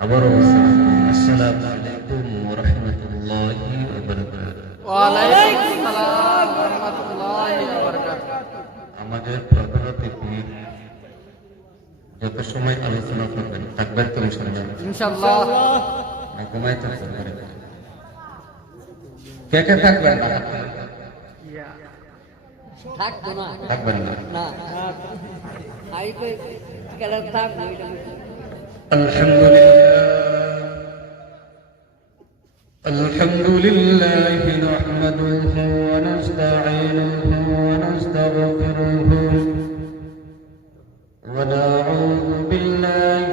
আবারও আসসালামু আলাইকুম ওয়া রাহমাতুল্লাহি ওয়া বারাকাতুহু ওয়ালাইকুম সালাম ওয়া রাহমাতুল্লাহি ওয়া বারাকাতুহু আমাদের প্রধানতি পীর যত সময় আলোচনা করবেন থাকবেন তো ইনশাআল্লাহ। না ঘুমাই কে কে থাকবেন? না থাকতো না। থাকবেন না। না। আই কই কেন থাকব এটা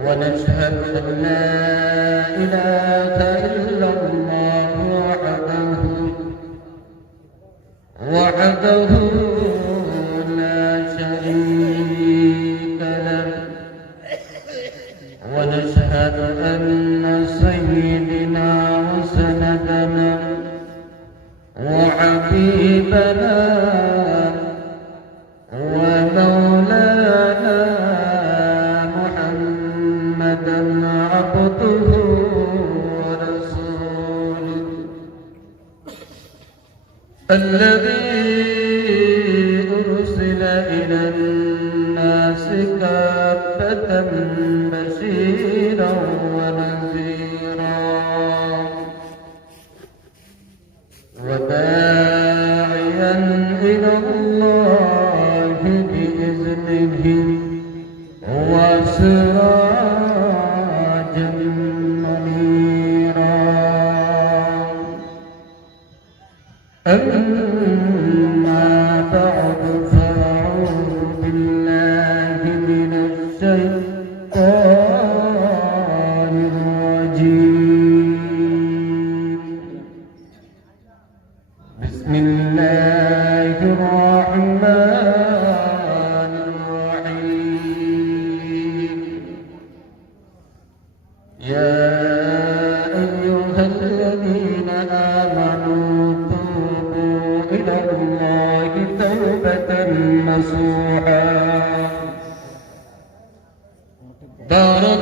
ونشهد أن لا إله إلا الله. الذي أرسل إلى الناس كافة بشيرا ونذيرا. إلى الله بإذنه. وسراجا দরদ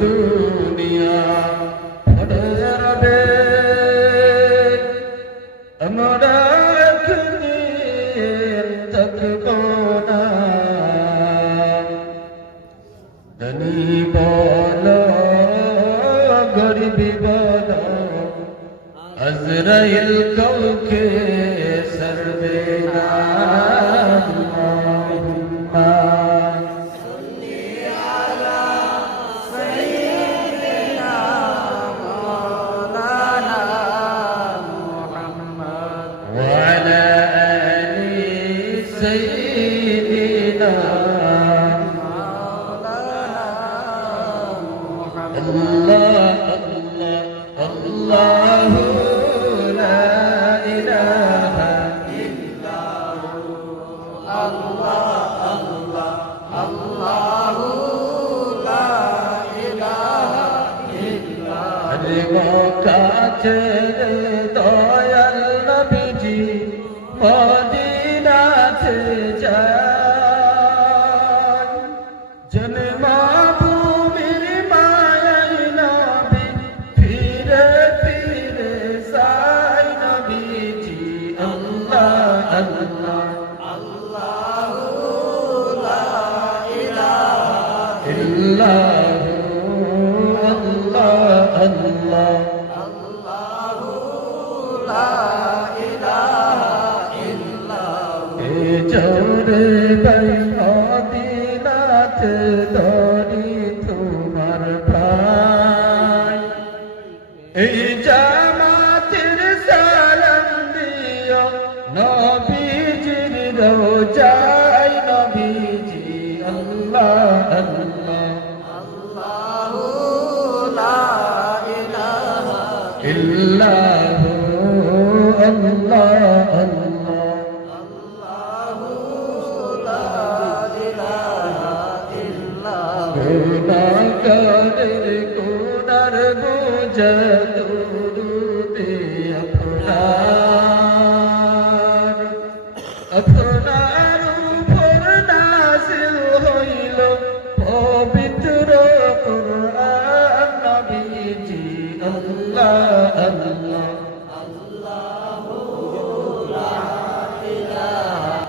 দুনিয়া। পড়ে রবে আমরা থাকব না। ধনী বল গরিবি বল আজরাইল কাউকে সর্বে না। কাছে দয়াল নবীজি, মদিনাতে যান। জন্মভূমির মায়াই নবী, ফিরে ফিরে সাই নবীজি। আল্লাহ আল্লাহ ইল্লাহু, আল্লাহ আল্লাহ। বাই মদিনাত দরি তোমার ভাই এই জামাতের সালাম দিও নবীজির রোজাই নবীজি আল্লাহ আল্লাহ। ইল্লাহু আল্লাহ আল্লাহ। গুনাহগারের গুণার বোঝা